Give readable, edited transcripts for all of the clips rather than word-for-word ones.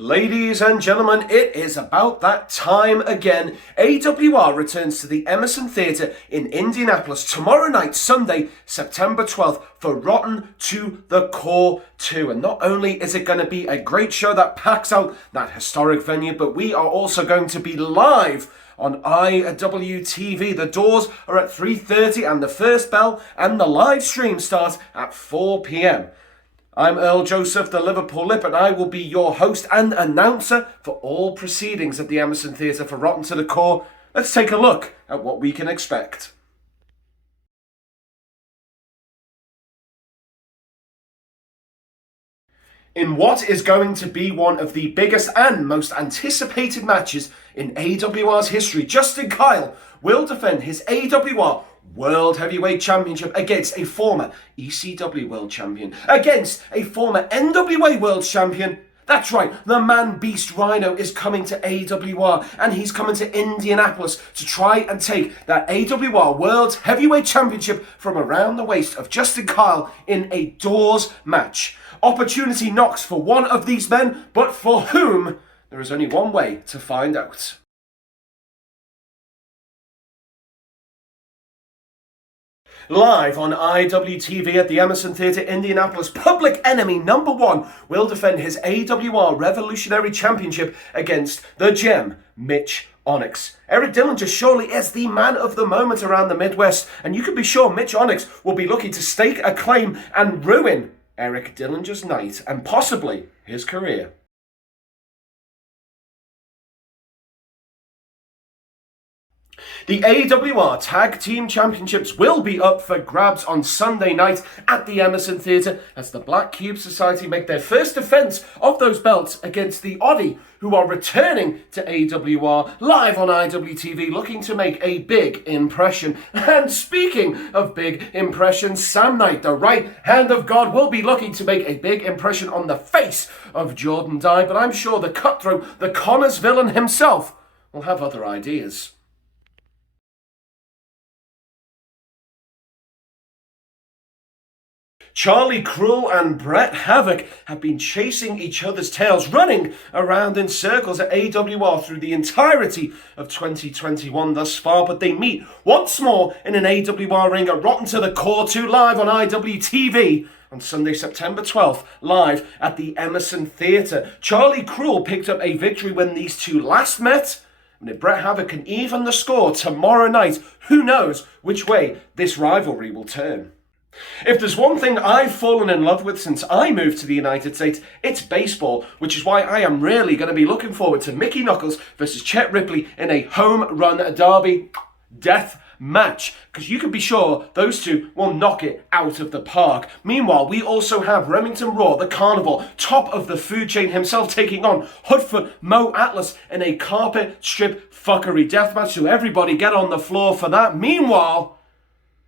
Ladies and gentlemen, it is about that time again. AWR returns to the Emerson Theater in Indianapolis tomorrow night, Sunday, September 12th, for Rotten to the Core 2. And not only is it going to be a great show that packs out that historic venue, but we are also going to be live on IWTV. The doors are at 3:30 and the first bell and the live stream starts at 4 p.m. I'm Earl Joseph, the Liverpool Lip, and I will be your host and announcer for all proceedings at the Emerson Theater for Rotten to the Core. Let's take a look at what we can expect. In what is going to be one of the biggest and most anticipated matches in AWR's history, Justin Kyle will defend his AWR World Heavyweight Championship against a former ECW World Champion, against a former NWA World Champion. That's right, the man-beast Rhino is coming to AWR, and he's coming to Indianapolis to try and take that AWR World Heavyweight Championship from around the waist of Justin Kyle in a doors match. Opportunity knocks for one of these men, but for whom? There is only one way to find out. Live on IWTV at the Emerson Theater, Indianapolis, Public Enemy #1 will defend his AWR Revolutionary Championship against the Gem, Mitch Onyx. Eric Dillinger surely is the man of the moment around the Midwest, and you can be sure Mitch Onyx will be looking to stake a claim and ruin Eric Dillinger's night and possibly his career. The AWR Tag Team Championships will be up for grabs on Sunday night at the Emerson Theater as the Black Cube Society make their first defense of those belts against the Oddie, who are returning to AWR live on IWTV, looking to make a big impression. And speaking of big impressions, Sam Knight, the right hand of God, will be looking to make a big impression on the face of Jordan Dye, but I'm sure the cutthroat, the Connors villain himself, will have other ideas. Charlie Kruel and Bret Havoc have been chasing each other's tails, running around in circles at AWR through the entirety of 2021 thus far, but they meet once more in an AWR ring at Rotten to the Core 2 live on IWTV on Sunday, September 12th, live at the Emerson Theater. Charlie Kruel picked up a victory when these two last met, and if Bret Havoc can even the score tomorrow night, who knows which way this rivalry will turn. If there's one thing I've fallen in love with since I moved to the United States, it's baseball, which is why I am really going to be looking forward to Mickey Knuckles versus Chet Ripley in a home run derby death match, because you can be sure those two will knock it out of the park. Meanwhile, we also have Remington Raw, the carnivore, top of the food chain himself, taking on Hoodfoot Mo Atlas in a carpet strip fuckery death match, so everybody get on the floor for that. Meanwhile,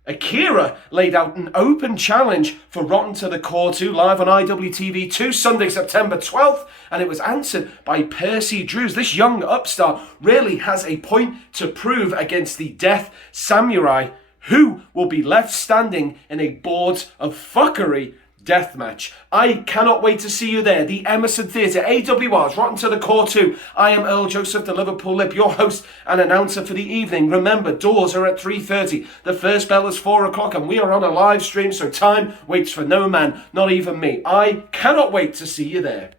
Akira laid out an open challenge for Rotten to the Core 2 live on IWTV 2 Sunday, September 12th, and it was answered by Percy Drews. This young upstart really has a point to prove against the Death Samurai, who will be left standing in a board of fuckery deathmatch. I cannot wait to see you there. The Emerson Theater, AWR's Rotten to the Core 2. I am Earl Joseph, the Liverpool Lip, your host and announcer for the evening. Remember, doors are at 3:30. The first bell is 4 o'clock, and we are on a live stream, so time waits for no man, not even me. I cannot wait to see you there.